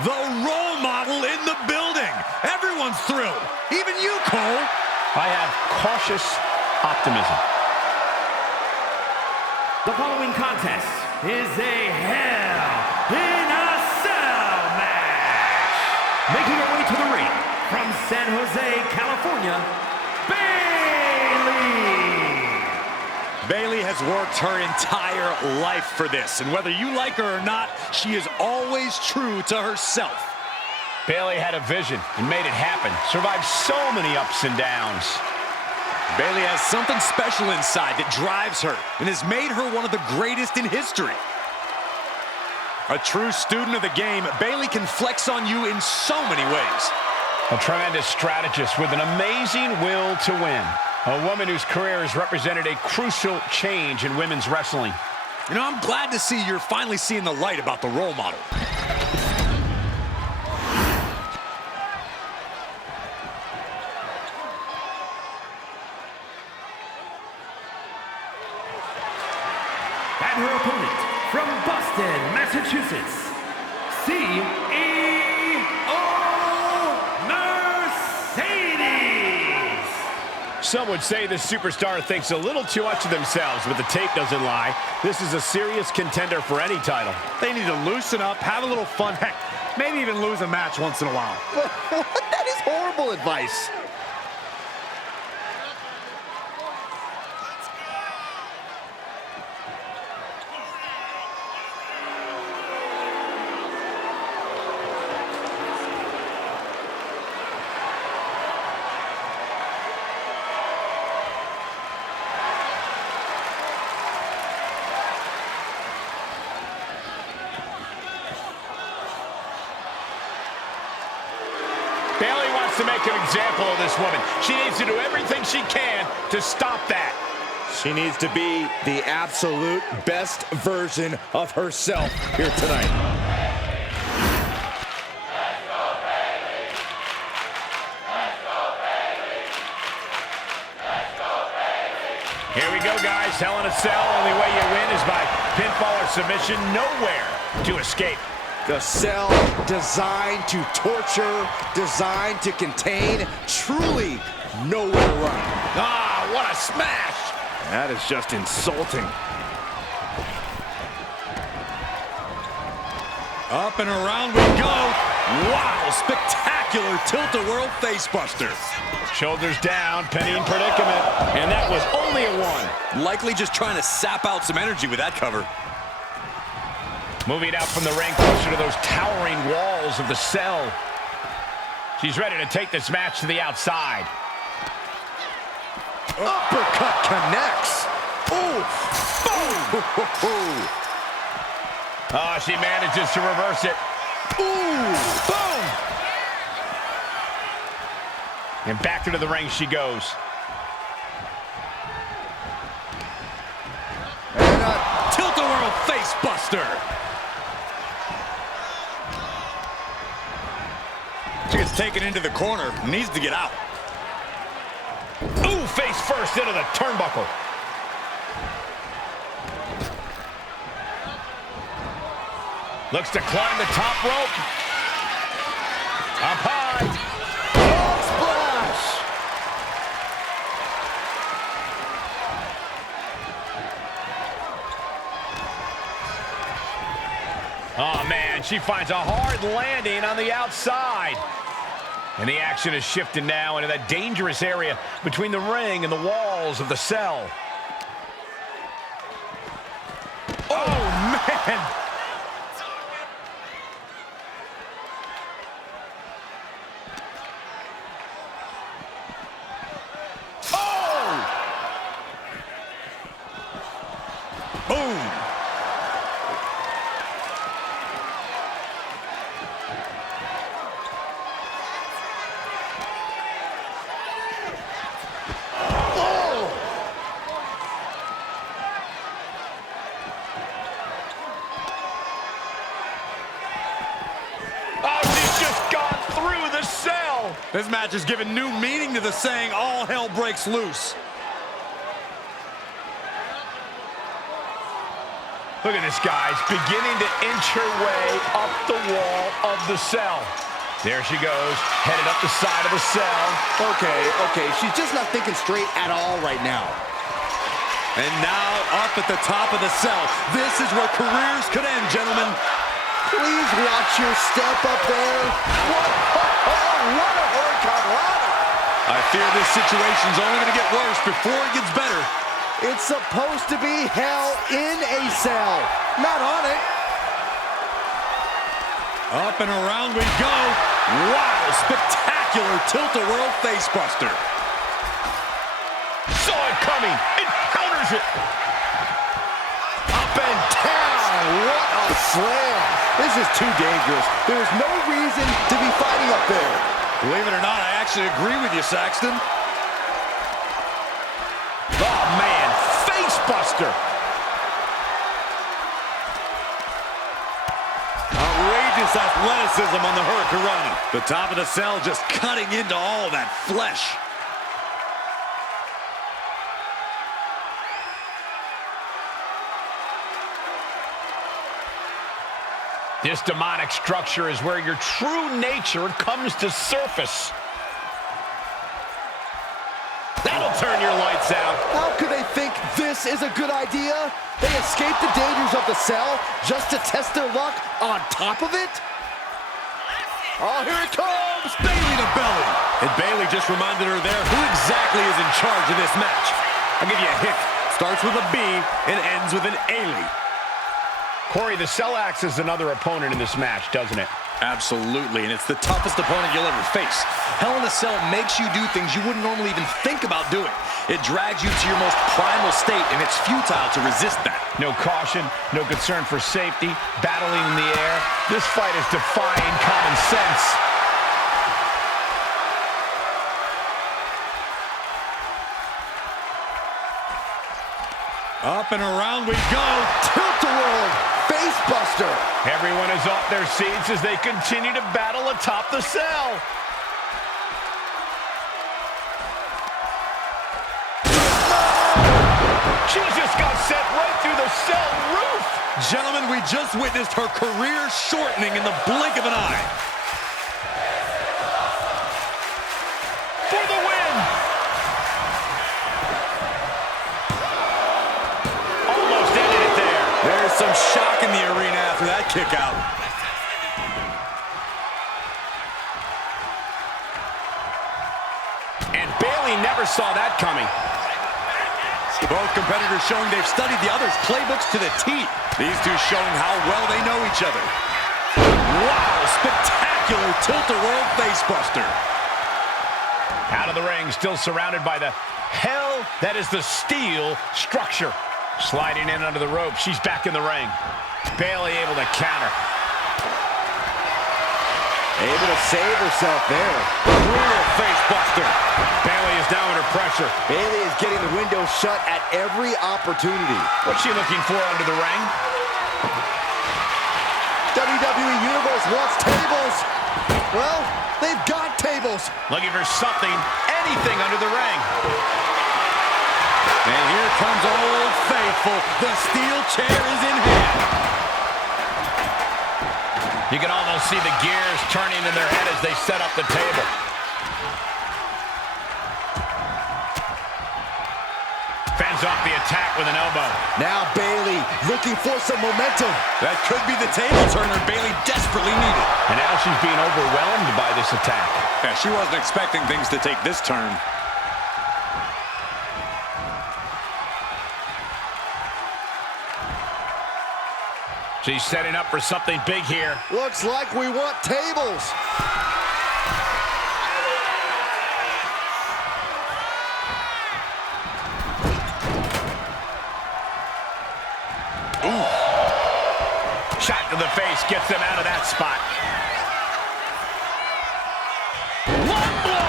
The role model in the building. Everyone's thrilled. Even you, Cole. I have cautious optimism. The following contest is a Hell in a Cell match. Making her way to the ring from San Jose, California, Bayley. Bayley has worked her entire life for this, and whether you like her or not, she is always true to herself. Bayley had a vision and made it happen. Survived so many ups and downs. Bayley has something special inside that drives her and has made her one of the greatest in history. A true student of the game, Bayley can flex on you in so many ways. A tremendous strategist with an amazing will to win. A woman whose career has represented a crucial change in women's wrestling. You know, I'm glad to see you're finally seeing the light about the role model. And her opponent from Boston, Massachusetts, CEO Mercedes. Some would say the superstar thinks a little too much of themselves, but the tape doesn't lie. This is a serious contender for any title. They need to loosen up, have a little fun, heck, maybe even lose a match once in a while. That is horrible advice. Bayley wants to make an example of this woman. She needs to do everything she can to stop that. She needs to be the absolute best version of herself here tonight. Here we go, guys. Hell in a Cell. Only way you win is by pinfall or submission. Nowhere to escape. The cell designed to torture, designed to contain, truly nowhere to run. Ah, what a smash! That is just insulting. Up and around we go. Wow, spectacular tilt-a-whirl facebuster. Shoulders down, penning predicament. And that was only a one. Likely just trying to sap out some energy with that cover. Moving out from the ring closer to those towering walls of the cell. She's ready to take this match to the outside. Uppercut connects. Ooh. Boom. Oh, she manages to reverse it. Ooh. Boom. And back into the ring she goes. And a Tilt-a-whirl facebuster. She gets taken into the corner, needs to get out. Ooh, face first into the turnbuckle. Looks to climb the top rope. Up high. oh, splash. Oh, man, she finds a hard landing on the outside. And the action is shifting now into that dangerous area between the ring and the walls of the cell. Oh, man! Oh! Boom! This match has given new meaning to the saying, all hell breaks loose. Look at this, guys. Beginning to inch her way up the wall of the cell. There she goes, headed up the side of the cell. Okay, she's just not thinking straight at all right now. And now up at the top of the cell. This is where careers could end, gentlemen. Please watch your step up there. What a hurricanrana. I fear this situation's only going to get worse before it gets better. It's supposed to be hell in a cell, not on it. Up and around we go. Wow, spectacular tilt-a-whirl facebuster. Saw it coming, and counters it. Up and down, what a slam. This is too dangerous. There's no reason to be fighting up there. Believe it or not, I actually agree with you, Saxton. Oh, man, facebuster. Outrageous athleticism on the Hurricanrana. The top of the cell just cutting into all that flesh. This demonic structure is where your true nature comes to surface. That'll turn your lights out. How could they think this is a good idea? They escaped the dangers of the cell just to test their luck on top of it? Oh, here it comes! Bayley to belly. And Bayley just reminded her there who exactly is in charge of this match. I'll give you a hint. Starts with a B and ends with an Ailey. Corey, the cell acts as another opponent in this match, doesn't it? Absolutely, and it's the toughest opponent you'll ever face. Hell in a Cell makes you do things you wouldn't normally even think about doing. It drags you to your most primal state, and it's futile to resist that. No caution, no concern for safety, battling in the air. This fight is defying common sense. Up and around we go. Tilt-a-whirl facebuster. Everyone is off their seats as they continue to battle atop the cell. She just got sent right through the cell roof. Gentlemen, we just witnessed her career shortening in the blink of an eye. For the win. Almost ended it there. There's some shock in the arena after that kick out. And Bayley never saw that coming. Both competitors showing they've studied the other's playbooks to the T. These two showing how well they know each other. Wow, spectacular tilt-a-whirl facebuster. Out of the ring, still surrounded by the hell that is the steel structure. Sliding in under the rope, she's back in the ring. Bayley able to counter. Able to save herself there. Brutal facebuster. Bayley is down under pressure. Bayley is getting the window shut at every opportunity. What's she looking for under the ring? WWE Universe wants tables. Well, they've got tables. Looking for something, anything under the ring. And here comes Old Faithful. The steel chair is in hand. You can almost see the gears turning in their head as they set up the table. Fends off the attack with an elbow. Now Bayley looking for some momentum. That could be the table turner Bayley desperately needed. And now she's being overwhelmed by this attack. Yeah, she wasn't expecting things to take this turn. She's setting up for something big here. Looks like we want tables. Ooh. Shot to the face gets them out of that spot. One blow.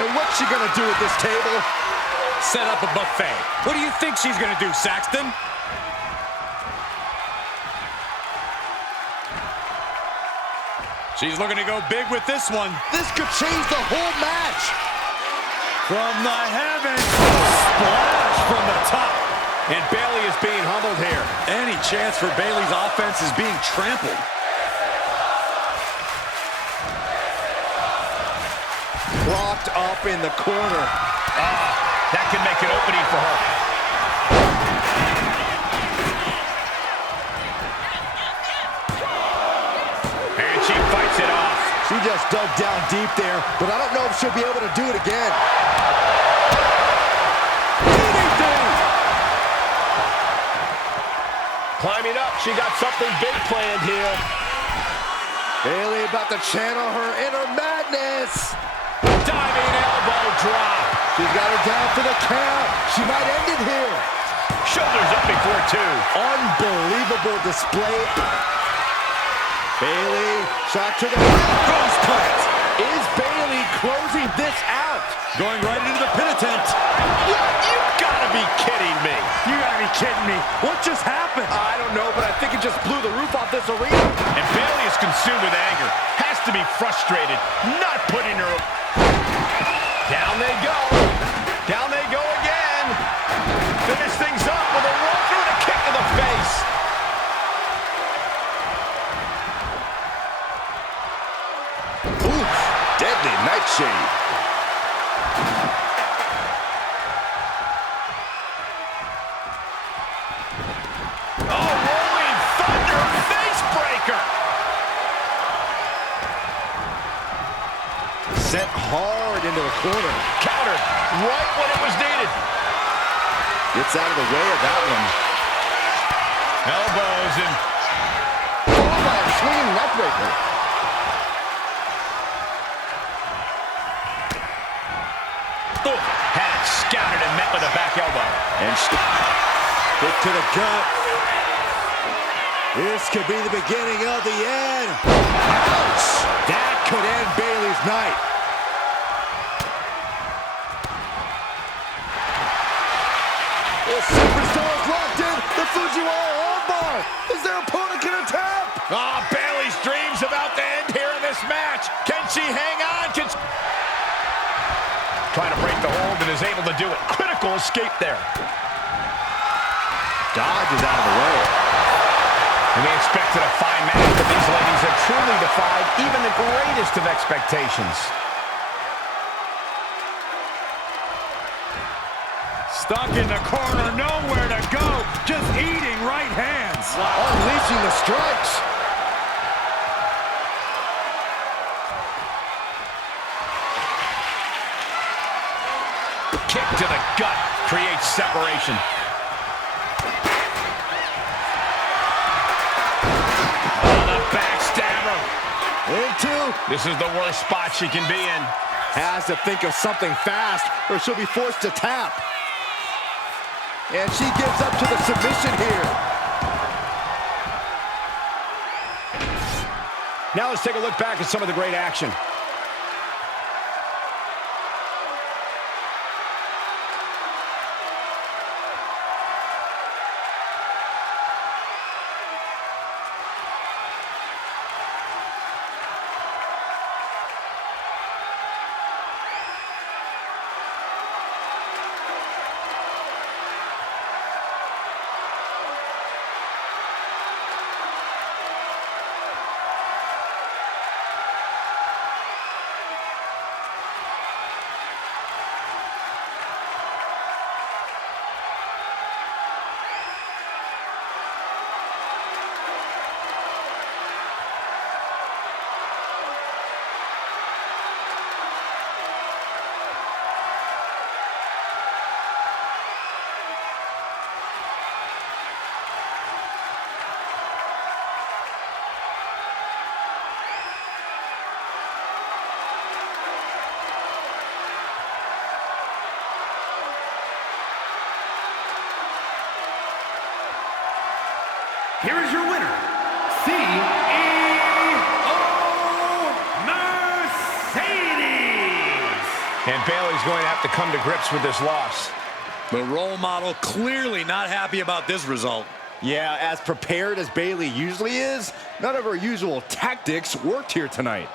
And what's she gonna do at this table? Set up a buffet. What do you think she's gonna do, Saxton? She's looking to go big with this one. This could change the whole match. From the heavens, splash from the top. And Bayley is being humbled here. Any chance for Bayley's offense is being trampled. Propped up in the corner. That can make an opening for her. And she fights it off. She just dug down deep there, but I don't know if she'll be able to do it again. DDT! Climbing up, she got something big planned here. Bayley about to channel her inner madness. Diving elbow drop. She's got her down for the count. She might end it here. Shoulders up before two. Unbelievable display. Bayley, shot to the cross plant. Is Bayley closing this out? Going right into the pin attempt. You've got to be kidding me. You gotta be kidding me. What just happened? I don't know, but I think it just blew the roof off this arena. And Bayley is consumed with anger. Has to be frustrated. Not putting her... Down they go. Down they go again. Finish things up with a roll through and a kick to the face. Oof, deadly nightshade. Oh, rolling thunder face breaker. Sent hard into the corner. Countered right when it was needed. Gets out of the way of that one. Elbows and... Oh, by a swinging neck breaker. Ooh, had it scouted and met with a back elbow. And kick to the gut. This could be the beginning of the end. Ouch! That could end Bayley's night. The superstar is locked in. The Fujiwara armbar. Is their opponent gonna tap? Oh, Bayley's dreams about to end here in this match. Can she hang on? Trying to break the hold and is able to do it. Critical escape there. Dodges out of the way. And we expected a fine match, but these ladies have truly defied even the greatest of expectations. Stuck in the corner, nowhere to go. Just eating right hands. Unleashing the strikes. Kick to the gut creates separation. Oh, the backstabber. Into. This is the worst spot she can be in. Has to think of something fast or she'll be forced to tap. And she gives up to the submission here. Now let's take a look back at some of the great action. Here is your winner, CEO Mercedes. And Bayley's going to have to come to grips with this loss. The role model clearly not happy about this result. Yeah, as prepared as Bayley usually is, none of her usual tactics worked here tonight.